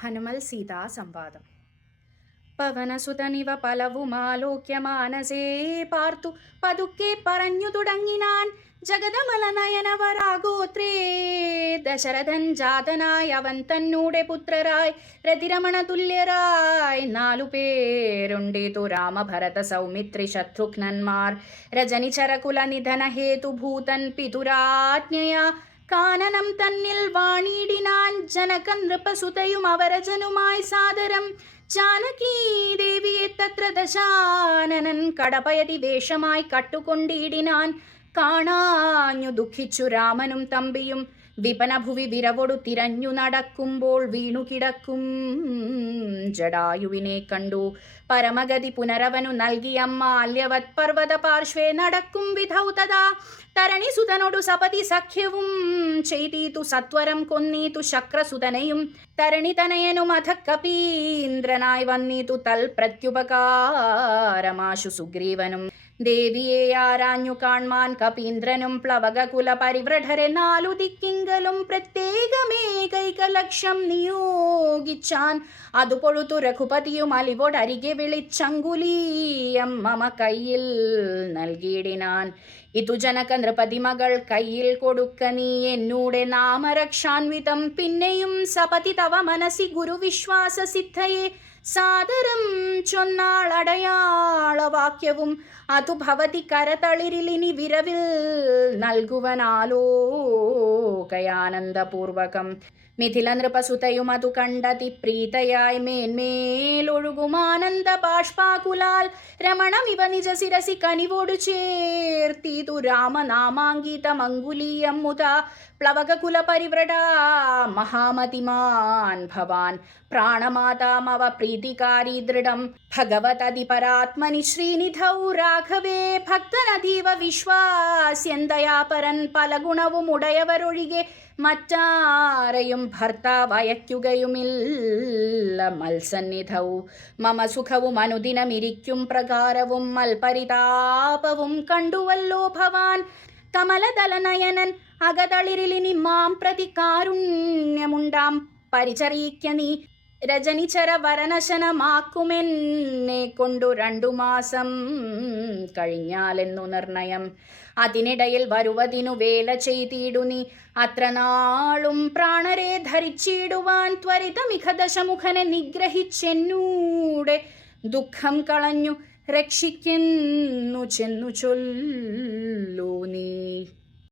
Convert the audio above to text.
ഹനുമൽ സീതാ സംവാദം. പവനസുതനിവ പലവുമാലോക്യ മാനസേ പാർത്തു പതുക്കെ പറഞ്ഞു തുടങ്ങിനാൻ. ജഗതമലനയനവരാഗോത്രേ ദശരഥൻ ജാതനായി അവൻ തന്നൂടെ പുത്രരായി രതിരമണ തുല്യരായി 4 പേരുണ്ടേതു രാമഭരത സൗമിത്രി ശത്രുഘ്നന്മാർ. രജനിചരകുല നിധന ഹേതുഭൂതൻ പിതുരാജ്ഞയാ കാനനം തന്നിൽ വാണിടിനാൻ. ജനക നൃപസുതയും അവരജനുമായി സാദരം ജാനകീ ദേവിയെ തത്ര ദശാനനൻ കടപയതി വേഷമായി കട്ടുകൊണ്ടിടിനാൻ. കാണാഞ്ഞു ദുഃഖിച്ചു രാമനും തമ്പിയും വിപനഭുവി വിരവൊടു തിരഞ്ഞു നടക്കുമ്പോൾ വീണുകിടക്കും ജടായുവിനെ കണ്ടു. പരമഗതി പുനരവനു നൽകിയ മാല്യവത് പർവ്വത പാർശ്വേ നടക്കും വിധൗ തഥാ തരണിസുതനോടു സപതി സഖ്യവും ചെയ്തീതു സത്വരം കൊന്നീതു ശക്രസുതനെയും. തരണിതനയനും അധ കപീന്ദ്രനായി വന്നീതു തൽ പ്രത്യുപകാരമാശു സുഗ്രീവനും. ദേവിയെ ആരാഞ്ഞു കാൺമാൻ കപീന്ദ്രനും പ്ലവകകുല പരിവൃഢരെ 4 ദിക്കിങ്കലും പ്രത്യേകമേകൈക ലക്ഷ്യം നിയോഗിച്ചാൻ. അതു പൊഴുതു രഘുപതിയും അലിവോടരികെ വിളിച്ചങ്കുലീയം മമ കയ്യിൽ നൽകിയിടിനാൻ. ഇതു ജനക നൃപതി മകൾ കയ്യിൽ കൊടുക്ക നീ എന്നൂടെ നാമരക്ഷാൻവിതം. പിന്നെയും സപതി തവ മനസി ഗുരുവിശ്വാസ സിദ്ധയെ സാദരം ചൊന്നാൾ അടയാളവാക്യവും. അതു ഭവതി കരതളിരിലിനി വിരവിൽ നൽകുവനാലോകയാനന്ദപൂർവകം. മിഥില നൃപസുതയും അതു കണ്ടതി പ്രീതയായി മേന്മേലൊഴുകുമാനന്ദ ബാഷ്പാകുലാൽ. രമണമിവ നിജ ശിരസി കനിവോടു ചേർത്തിതു രാമനാമാങ്കീതമങ്കുലീയം മുതാ. പ്ലവകകുല പരിവ്രട മഹാമതിമാൻ ഭവാൻ പ്രാണമാതാമവ പ്രീതികാരി ദൃഢം. ഭഗവതതിപരാത്മനി ശ്രീനിധൗ രാഘവേ ഭക്തനതീവ വിശ്വാസ്യന്തയാപരൻ. പല ഗുണവും ഉടയവരൊഴികെ മറ്റാരെയും ഭർത്താവയക്കുകയുമില്ല മത്സന്നിധൗ. മമ സുഖവും അനുദിനമിരിക്കും പ്രകാരവും മൽപരിതാപവും കണ്ടുവല്ലോ ഭവാൻ. കമലദലനയനൻ അകതളിരിലിനി മാം പ്രതി കാരുണ്യമുണ്ടാം പരിചറിയിക്ക നീ. രജനിചര വരനശനമാക്കുമെന്നെ കൊണ്ടു 2 മാസം കഴിഞ്ഞാലെന്നു നിർണയം. അതിനിടയിൽ വരുവതിനു വേല ചെയ്തിടു നീ. അത്ര നാളും പ്രാണരെ ധരിച്ചിടുവാൻ ത്വരിതമിഖ ദശമുഖനെ നിഗ്രഹിച്ചെന്നൂടെ ദുഃഖം കളഞ്ഞു രക്ഷിക്കുന്നു ചെന്നു ചൊല്ലൂ നീ.